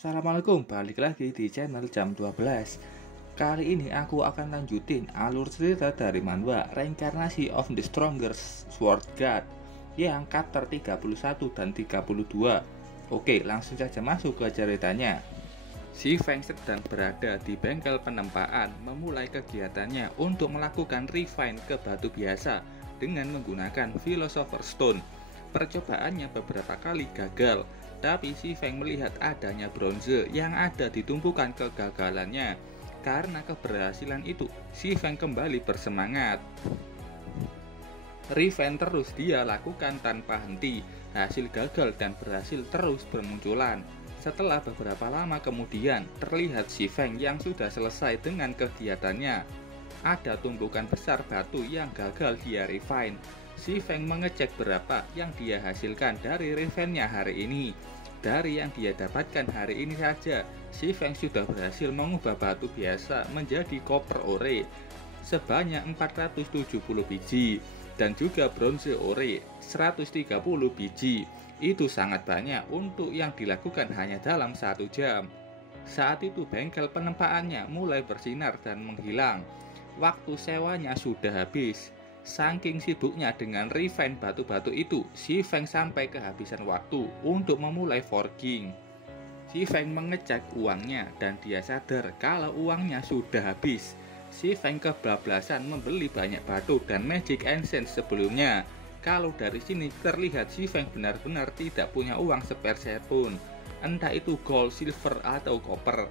Assalamualaikum, balik lagi di channel jam 12. Kali ini aku akan lanjutin alur cerita dari manhwa Reincarnation of the Strongest Sword God yang chapter 31 dan 32. Oke, langsung saja masuk ke ceritanya. Si Feng sedang berada di bengkel penempaan memulai kegiatannya untuk melakukan refine ke batu biasa dengan menggunakan Philosopher's Stone. Percobaannya beberapa kali gagal, tapi si Feng melihat adanya bronze yang ada di tumpukan kegagalannya. Karena keberhasilan itu, si Feng kembali bersemangat. Refine terus dia lakukan tanpa henti. Hasil gagal dan berhasil terus bermunculan. Setelah beberapa lama kemudian, terlihat si Feng yang sudah selesai dengan kegiatannya. Ada tumpukan besar batu yang gagal dia refine. Si Feng mengecek berapa yang dia hasilkan dari refine-nya hari ini. Dari yang dia dapatkan hari ini saja, si Feng sudah berhasil mengubah batu biasa menjadi copper ore sebanyak 470 biji dan juga bronze ore 130 biji. Itu sangat banyak untuk yang dilakukan hanya dalam 1 jam. Saat itu bengkel penempaannya mulai bersinar dan menghilang. Waktu sewanya sudah habis. Saking sibuknya dengan refine batu-batu itu, si Feng sampai kehabisan waktu untuk memulai forging. Si Feng mengecek uangnya dan dia sadar kalau uangnya sudah habis. Si Feng kebablasan membeli banyak batu dan magic essence sebelumnya. Kalau dari sini terlihat si Feng benar-benar tidak punya uang sepeser pun, entah itu gold, silver, atau copper.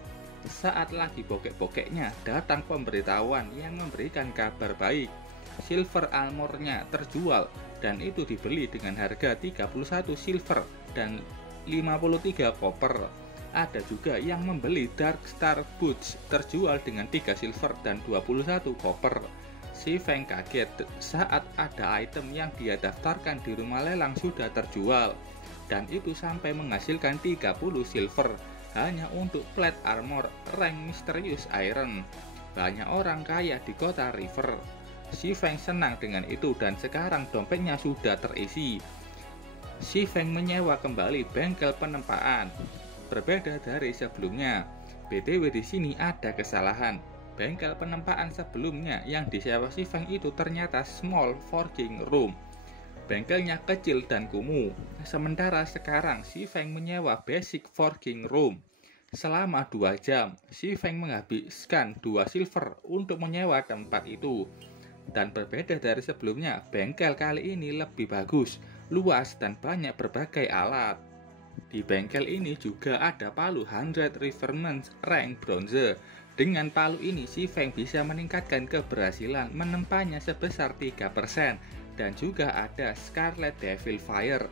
Saat lagi bokek-bokeknya, datang pemberitahuan yang memberikan kabar baik. Silver armornya terjual dan itu dibeli dengan harga 31 silver dan 53 copper. Ada juga yang membeli Dark Star Boots terjual dengan 3 silver dan 21 copper. Si Feng kaget saat ada item yang dia daftarkan di rumah lelang sudah terjual, dan itu sampai menghasilkan 30 silver hanya untuk plate armor rank Mysterious Iron. Banyak orang kaya di kota River. Si Feng senang dengan itu dan sekarang dompetnya sudah terisi. Si Feng menyewa kembali bengkel penempaan. Berbeda dari sebelumnya. BTW di sini ada kesalahan. Bengkel penempaan sebelumnya yang disewa si Feng itu ternyata small forging room. Bengkelnya kecil dan kumuh. Sementara sekarang si Feng menyewa basic forging room. Selama 2 jam, si Feng menghabiskan 2 silver untuk menyewa tempat itu. Dan berbeda dari sebelumnya, bengkel kali ini lebih bagus, luas dan banyak berbagai alat. Di bengkel ini juga ada palu 100 Refinement rank bronze. Dengan palu ini si Feng bisa meningkatkan keberhasilan menempanya sebesar 3% dan juga ada Scarlet Devil Fire.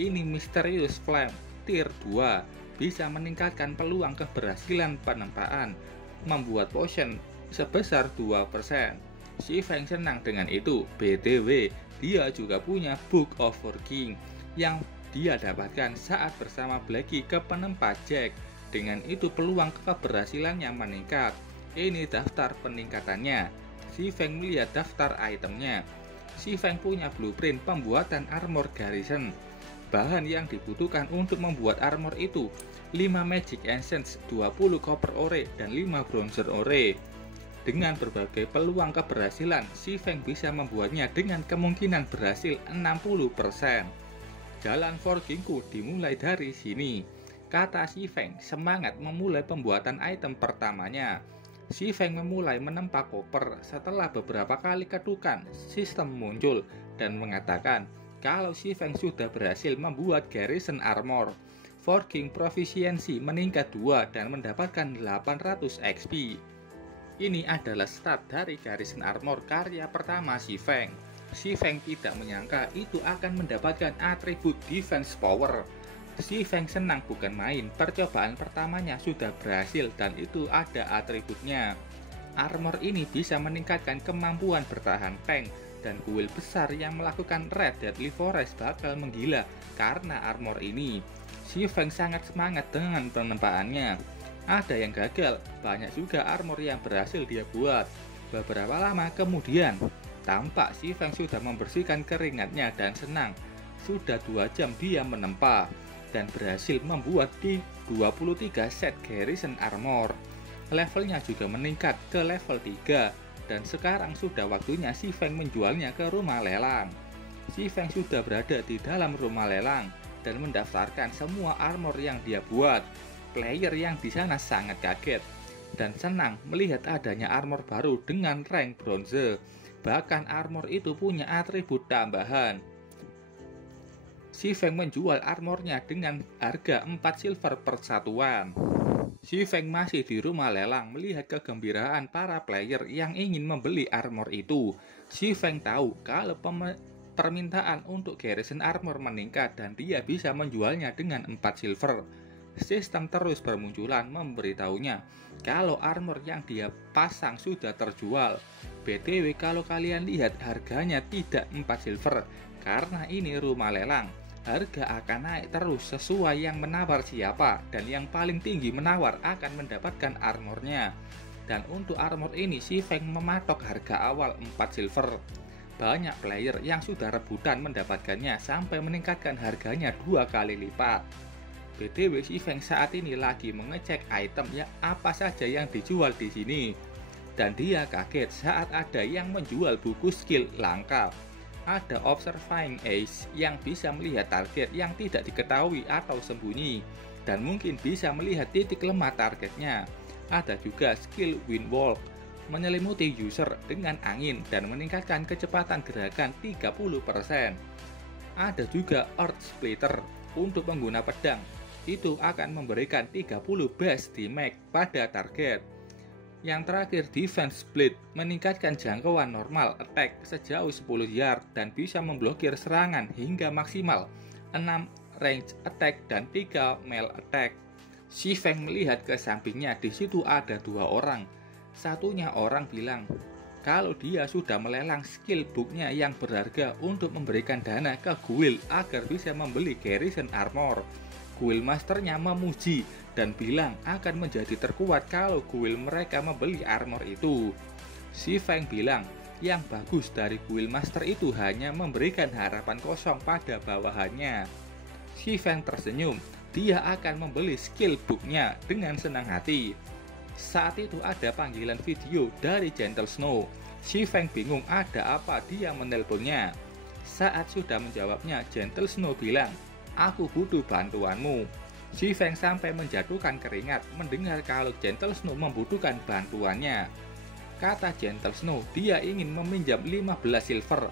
Ini Mysterious Flame tier 2 bisa meningkatkan peluang keberhasilan penempaan, membuat potion sebesar 2%. Si Feng senang dengan itu. BTW, dia juga punya Book of Forging yang dia dapatkan saat bersama Blackie ke penempa Jack. Dengan itu peluang keberhasilannya meningkat. Ini daftar peningkatannya. Si Feng melihat daftar itemnya. Si Feng punya blueprint pembuatan armor garrison. Bahan yang dibutuhkan untuk membuat armor itu 5 magic essence, 20 copper ore, dan 5 bronze ore. Dengan berbagai peluang keberhasilan, si Feng bisa membuatnya dengan kemungkinan berhasil 60%. Jalan forgingku dimulai dari sini, kata si Feng semangat memulai pembuatan item pertamanya. Si Feng memulai menempa koper. Setelah beberapa kali ketukan, sistem muncul dan mengatakan kalau si Feng sudah berhasil membuat garrison armor. Forging proficiency meningkat 2 dan mendapatkan 800 XP. Ini adalah stat dari garrison armor karya pertama si Feng. Si Feng tidak menyangka itu akan mendapatkan atribut defense power. Si Feng senang bukan main, percobaan pertamanya sudah berhasil dan itu ada atributnya. Armor ini bisa meningkatkan kemampuan bertahan tank, dan kuil besar yang melakukan Red Deadly Forest bakal menggila karena armor ini. Si Feng sangat semangat dengan penempaannya. Ada yang gagal, banyak juga armor yang berhasil dia buat. Beberapa lama kemudian, tampak si Feng sudah membersihkan keringatnya dan senang. Sudah 2 jam dia menempa. dan berhasil membuat di 23 set garrison armor. Levelnya juga meningkat ke level 3 dan sekarang sudah waktunya Si Feng menjualnya ke rumah lelang. Si Feng sudah berada di dalam rumah lelang dan mendaftarkan semua armor yang dia buat. Player yang di sana sangat kaget dan senang melihat adanya armor baru dengan rank bronze. Bahkan armor itu punya atribut tambahan. Si Feng menjual armornya dengan harga 4 silver per satuan. Si Feng masih di rumah lelang melihat kegembiraan para player yang ingin membeli armor itu. Si Feng tahu kalau permintaan untuk garrison armor meningkat dan dia bisa menjualnya dengan 4 silver. Sistem terus bermunculan memberitahunya kalau armor yang dia pasang sudah terjual. BTW kalau kalian lihat harganya tidak 4 silver karena ini rumah lelang. Harga akan naik terus sesuai yang menawar siapa, dan yang paling tinggi menawar akan mendapatkan armornya. Dan untuk armor ini Si Feng mematok harga awal 4 silver. Banyak player yang sudah rebutan mendapatkannya sampai meningkatkan harganya 2 kali lipat. BTW Si Feng saat ini lagi mengecek item ya apa saja yang dijual di sini. Dan dia kaget saat ada yang menjual buku skill langka. Ada Observing Ace yang bisa melihat target yang tidak diketahui atau sembunyi dan mungkin bisa melihat titik lemah targetnya. Ada juga skill Wind Walk, menyelimuti user dengan angin dan meningkatkan kecepatan gerakan 30%. Ada juga Earth Splitter untuk pengguna pedang, itu akan memberikan 30 base damage pada target. Yang terakhir Defense Split, meningkatkan jangkauan normal attack sejauh 10 yard dan bisa memblokir serangan hingga maksimal 6 range attack dan 3 melee attack. Si Feng melihat ke sampingnya, di situ ada 2 orang. Satunya orang bilang kalau dia sudah melelang skill booknya yang berharga untuk memberikan dana ke guild agar bisa membeli garrison armor. Guild masternya memuji dan bilang akan menjadi terkuat kalau guild mereka membeli armor itu. Si Feng bilang yang bagus dari guild master itu hanya memberikan harapan kosong pada bawahannya. Si Feng tersenyum, dia akan membeli skill booknya dengan senang hati. Saat itu ada panggilan video dari Gentle Snow. Si Feng bingung ada apa dia menelponnya. Saat sudah menjawabnya, Gentle Snow bilang, "Aku butuh bantuanmu." Si Feng sampai menjatuhkan keringat mendengar kalau Gentle Snow membutuhkan bantuannya. Kata Gentle Snow, dia ingin meminjam 15 silver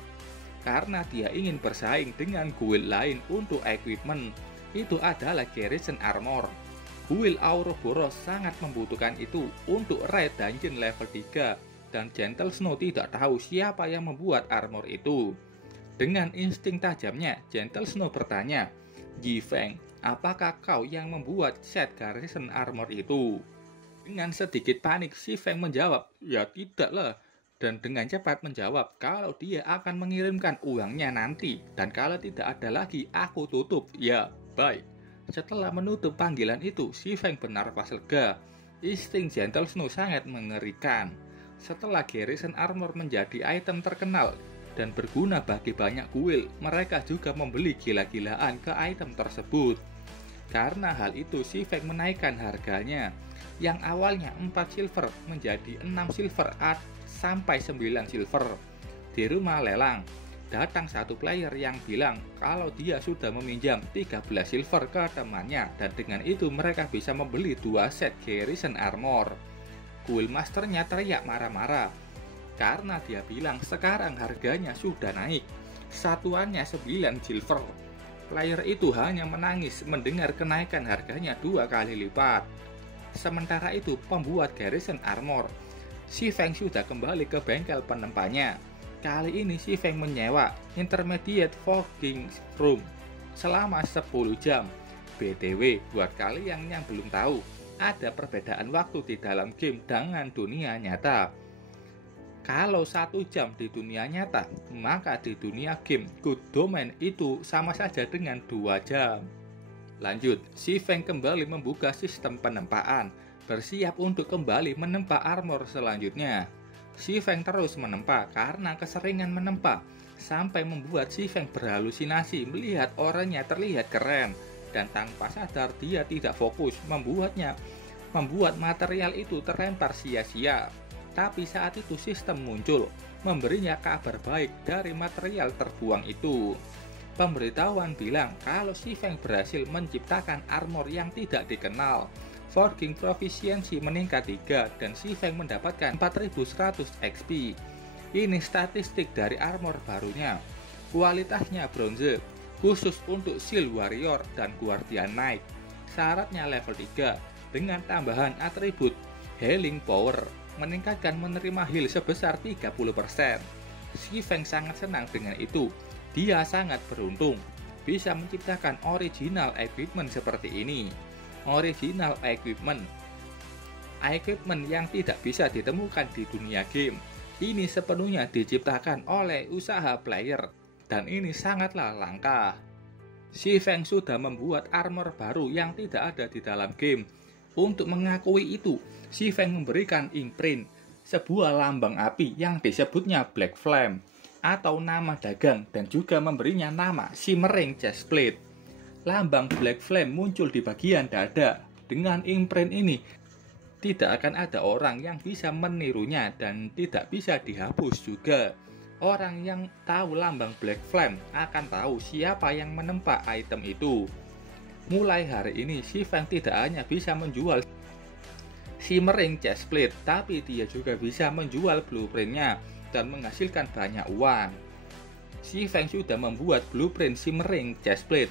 karena dia ingin bersaing dengan guild lain untuk equipment. Itu adalah garrison armor. Guild Ouroboros sangat membutuhkan itu untuk raid dungeon level 3 dan Gentle Snow tidak tahu siapa yang membuat armor itu. Dengan insting tajamnya, Gentle Snow bertanya, "Yi Feng, apakah kau yang membuat set garrison armor itu?" Dengan sedikit panik, Si Feng menjawab, "Ya tidaklah." Dan dengan cepat menjawab kalau dia akan mengirimkan uangnya nanti. Dan kalau tidak ada lagi, aku tutup. Ya, bye. Setelah menutup panggilan itu, Si Feng bernafas lega. Insting Gentle Snow sangat mengerikan. Setelah garrison armor menjadi item terkenal dan berguna bagi banyak guild, mereka juga membeli gila-gilaan ke item tersebut. Karena hal itu, Si Feng menaikkan harganya yang awalnya 4 silver menjadi 6 silver sampai 9 silver. Di rumah lelang, datang satu player yang bilang kalau dia sudah meminjam 13 silver ke temannya dan dengan itu mereka bisa membeli 2 set garrison armor. Guild masternya teriak marah-marah karena dia bilang sekarang harganya sudah naik, satuannya 9 silver. Player itu hanya menangis mendengar kenaikan harganya 2 kali lipat. Sementara itu pembuat garrison armor, Si Feng sudah kembali ke bengkel penempanya. Kali ini Si Feng menyewa intermediate fogging room selama 10 jam. BTW, buat kalian yang belum tahu, ada perbedaan waktu di dalam game dengan dunia nyata. Kalau 1 jam di dunia nyata, maka di dunia game Good Domain itu sama saja dengan 2 jam. Lanjut, Si Feng kembali membuka sistem penempaan, bersiap untuk kembali menempa armor selanjutnya. Si Feng terus menempa karena keseringan menempa, sampai membuat Si Feng berhalusinasi melihat orangnya terlihat keren, dan tanpa sadar dia tidak fokus membuat material itu terlempar sia-sia. Tapi saat itu sistem muncul, memberinya kabar baik dari material terbuang itu. Pemberitahuan bilang kalau si Feng berhasil menciptakan armor yang tidak dikenal. Forging Proficiency meningkat 3 dan si Feng mendapatkan 4100 XP. Ini statistik dari armor barunya. Kualitasnya bronze, khusus untuk Shield Warrior dan Guardian Knight. Syaratnya level 3 dengan tambahan atribut Healing Power, meningkatkan menerima heal sebesar 30%. Si Feng sangat senang dengan itu. Dia sangat beruntung bisa menciptakan original equipment seperti ini. Original equipment yang tidak bisa ditemukan di dunia game. Ini sepenuhnya diciptakan oleh usaha player dan ini sangatlah langka. Si Feng sudah membuat armor baru yang tidak ada di dalam game. Untuk mengakui itu, si Feng memberikan imprint, sebuah lambang api yang disebutnya Black Flame atau nama dagang, dan juga memberinya nama Shimmering Chestplate. Lambang Black Flame muncul di bagian dada. Dengan imprint ini, tidak akan ada orang yang bisa menirunya dan tidak bisa dihapus juga. Orang yang tahu lambang Black Flame akan tahu siapa yang menempa item itu. Mulai hari ini, si Feng tidak hanya bisa menjual Shimmering Chestplate, tapi dia juga bisa menjual blueprintnya dan menghasilkan banyak uang. Si Feng sudah membuat blueprint Shimmering Chestplate.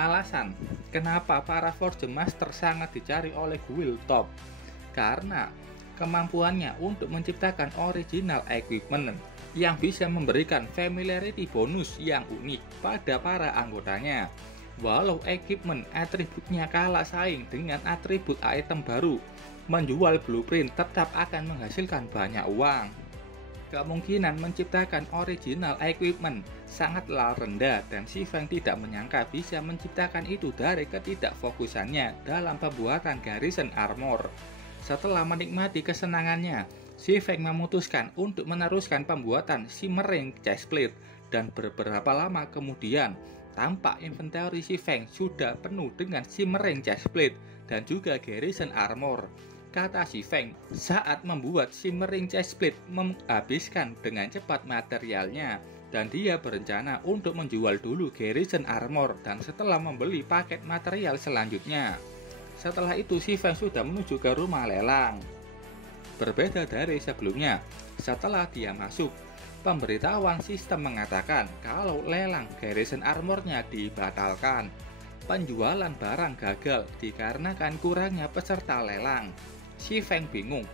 Alasan kenapa para Forge Master sangat dicari oleh guild top, karena kemampuannya untuk menciptakan original equipment yang bisa memberikan familiarity bonus yang unik pada para anggotanya. Walau equipment atributnya kalah saing dengan atribut item baru, menjual blueprint tetap akan menghasilkan banyak uang. Kemungkinan menciptakan original equipment sangatlah rendah dan si Feng tidak menyangka bisa menciptakan itu dari ketidakfokusannya dalam pembuatan garrison armor. Setelah menikmati kesenangannya, si Feng memutuskan untuk meneruskan pembuatan Shimmering Chestplate dan beberapa lama kemudian tampak inventory si Feng sudah penuh dengan Shimmering Chestplate dan juga garrison armor. Kata si Feng, saat membuat Shimmering Chestplate menghabiskan dengan cepat materialnya dan dia berencana untuk menjual dulu garrison armor dan setelah membeli paket material selanjutnya. Setelah itu si Feng sudah menuju ke rumah lelang. Berbeda dari sebelumnya, setelah dia masuk, pemberitahuan sistem mengatakan kalau lelang garrison armornya dibatalkan. Penjualan barang gagal dikarenakan kurangnya peserta lelang. Si Feng bingung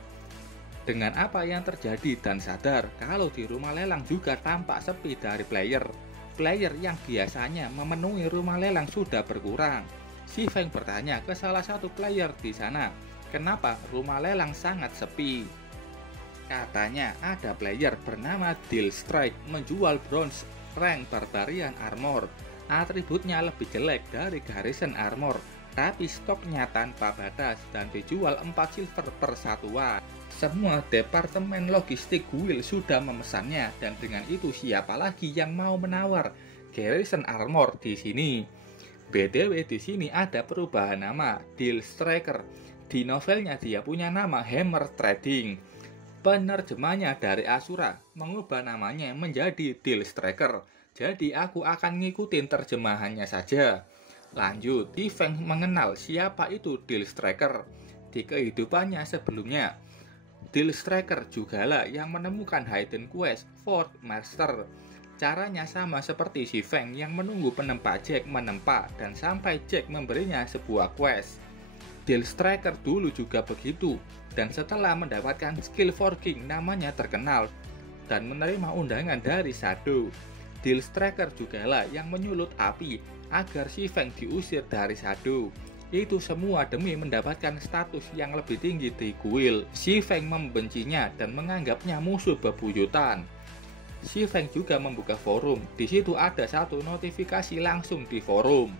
dengan apa yang terjadi dan sadar kalau di rumah lelang juga tampak sepi dari player. Player yang biasanya memenuhi rumah lelang sudah berkurang. Si Feng bertanya ke salah satu player di sana, kenapa rumah lelang sangat sepi? Katanya ada player bernama Dillstrike menjual bronze rank barbarian armor. Atributnya lebih jelek dari garrison armor, tapi stoknya tanpa batas dan dijual 4 silver per satuan. Semua departemen logistik guild sudah memesannya dan dengan itu siapa lagi yang mau menawar garrison armor di sini? BTW di sini ada perubahan nama Dillstriker. Di novelnya dia punya nama Hammer Trading. Penerjemahnya dari Asura mengubah namanya menjadi Dillstriker. Jadi aku akan ngikutin terjemahannya saja. Lanjut, si Feng mengenal siapa itu Dillstriker. Di kehidupannya sebelumnya, Dillstriker jugalah yang menemukan hidden quest Forge Master. Caranya sama seperti si Feng yang menunggu penempa Jack menempa dan sampai Jack memberinya sebuah quest. Dillstriker dulu juga begitu, dan setelah mendapatkan skill forging namanya terkenal dan menerima undangan dari Shadow. Dillstriker jugalah yang menyulut api agar si Feng diusir dari Shadow. Itu semua demi mendapatkan status yang lebih tinggi di guild. Si Feng membencinya dan menganggapnya musuh bebuyutan. Si Feng juga membuka forum. Di situ ada satu notifikasi langsung di forum.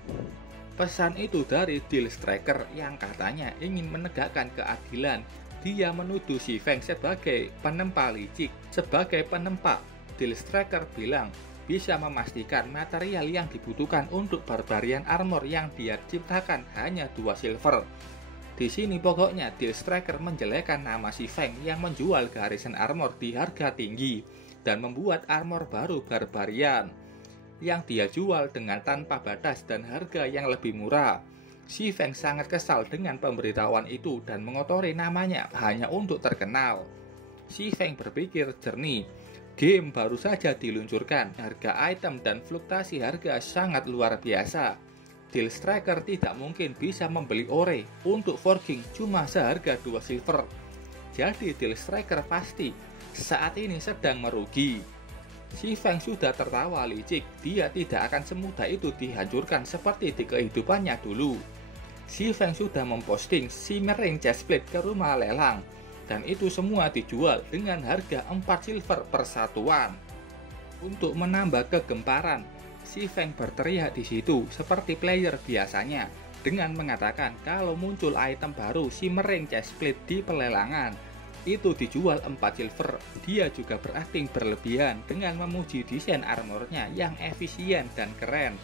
Pesan itu dari Dillstriker yang katanya ingin menegakkan keadilan. Dia menuduh si Feng sebagai penempa licik. Sebagai penempa, Dillstriker bilang bisa memastikan material yang dibutuhkan untuk Barbarian Armor yang dia ciptakan hanya 2 silver. Di sini pokoknya Deal Striker menjelekkan nama si Feng yang menjual Garrison Armor di harga tinggi dan membuat armor baru Barbarian yang dia jual dengan tanpa batas dan harga yang lebih murah. Si Feng sangat kesal dengan pemberitahuan itu dan mengotori namanya hanya untuk terkenal. Si Feng berpikir jernih. Game baru saja diluncurkan, harga item dan fluktuasi harga sangat luar biasa. Deal Striker tidak mungkin bisa membeli ore untuk forging cuma seharga 2 silver. Jadi Deal Striker pasti saat ini sedang merugi. Si Feng sudah tertawa licik, dia tidak akan semudah itu dihancurkan seperti di kehidupannya dulu. Si Feng sudah memposting Shimmering Chestplate ke rumah lelang, dan itu semua dijual dengan harga 4 silver per satuan. Untuk menambah kegemparan, si Feng berteriak di situ seperti player biasanya dengan mengatakan kalau muncul item baru Shimmering Chestplate di pelelangan, itu dijual 4 silver. Dia juga berakting berlebihan dengan memuji desain armornya yang efisien dan keren.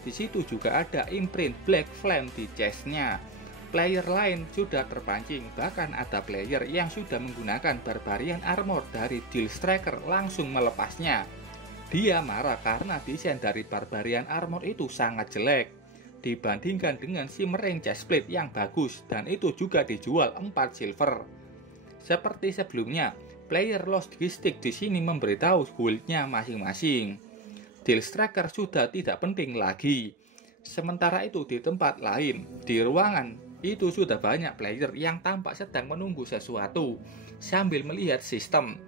Di situ juga ada imprint Black Flame di chestnya. Player lain sudah terpancing, bahkan ada player yang sudah menggunakan Barbarian Armor dari Deal Striker langsung melepasnya. Dia marah karena desain dari Barbarian Armor itu sangat jelek dibandingkan dengan Shimmering Chestplate yang bagus, dan itu juga dijual 4 silver. Seperti sebelumnya, player Logistic di sini memberitahu guildnya masing-masing. Deal Striker sudah tidak penting lagi. Sementara itu di tempat lain, di ruangan itu sudah banyak player yang tampak sedang menunggu sesuatu sambil melihat sistem.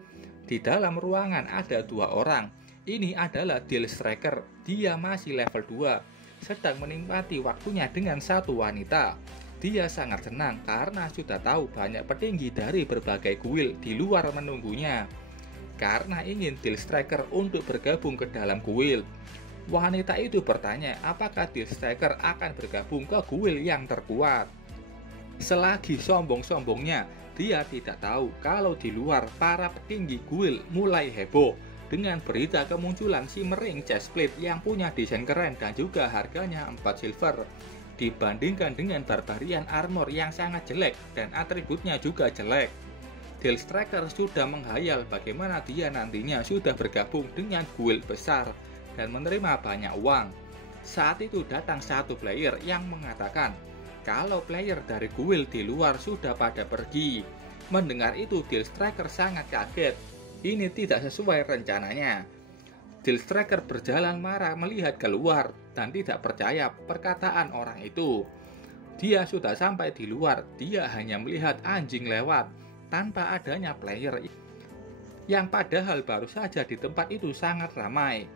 Di dalam ruangan ada 2 orang. Ini adalah Deal Striker, dia masih level 2, sedang menikmati waktunya dengan satu wanita. Dia sangat senang karena sudah tahu banyak petinggi dari berbagai guild di luar menunggunya, karena ingin Deal Striker untuk bergabung ke dalam guild. Wanita itu bertanya apakah Deal Striker akan bergabung ke guild yang terkuat. Selagi sombong-sombongnya, dia tidak tahu kalau di luar para petinggi guild mulai heboh dengan berita kemunculan Shimmering Chestplate yang punya desain keren dan juga harganya 4 silver. Dibandingkan dengan Barbarian Armor yang sangat jelek dan atributnya juga jelek. Deal Striker sudah menghayal bagaimana dia nantinya sudah bergabung dengan guild besar dan menerima banyak uang. Saat itu datang satu player yang mengatakan kalau player dari guild di luar sudah pada pergi. Mendengar itu Deal Striker sangat kaget. Ini tidak sesuai rencananya. Deal Striker berjalan marah melihat keluar dan tidak percaya perkataan orang itu. Dia sudah sampai di luar, dia hanya melihat anjing lewat tanpa adanya player yang padahal baru saja di tempat itu sangat ramai.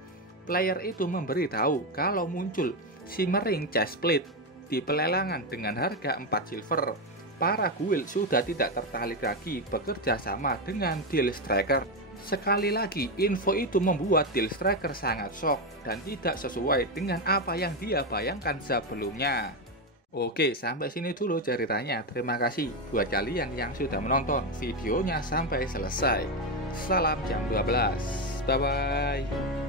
Player itu memberitahu kalau muncul Shimmering Chestplate di pelelangan dengan harga 4 silver. Para guild sudah tidak tertarik lagi bekerja sama dengan Deal Striker. Sekali lagi, info itu membuat Deal Striker sangat shock dan tidak sesuai dengan apa yang dia bayangkan sebelumnya. Oke, sampai sini dulu ceritanya. Terima kasih buat kalian yang sudah menonton videonya sampai selesai. Salam jam 12. Bye-bye.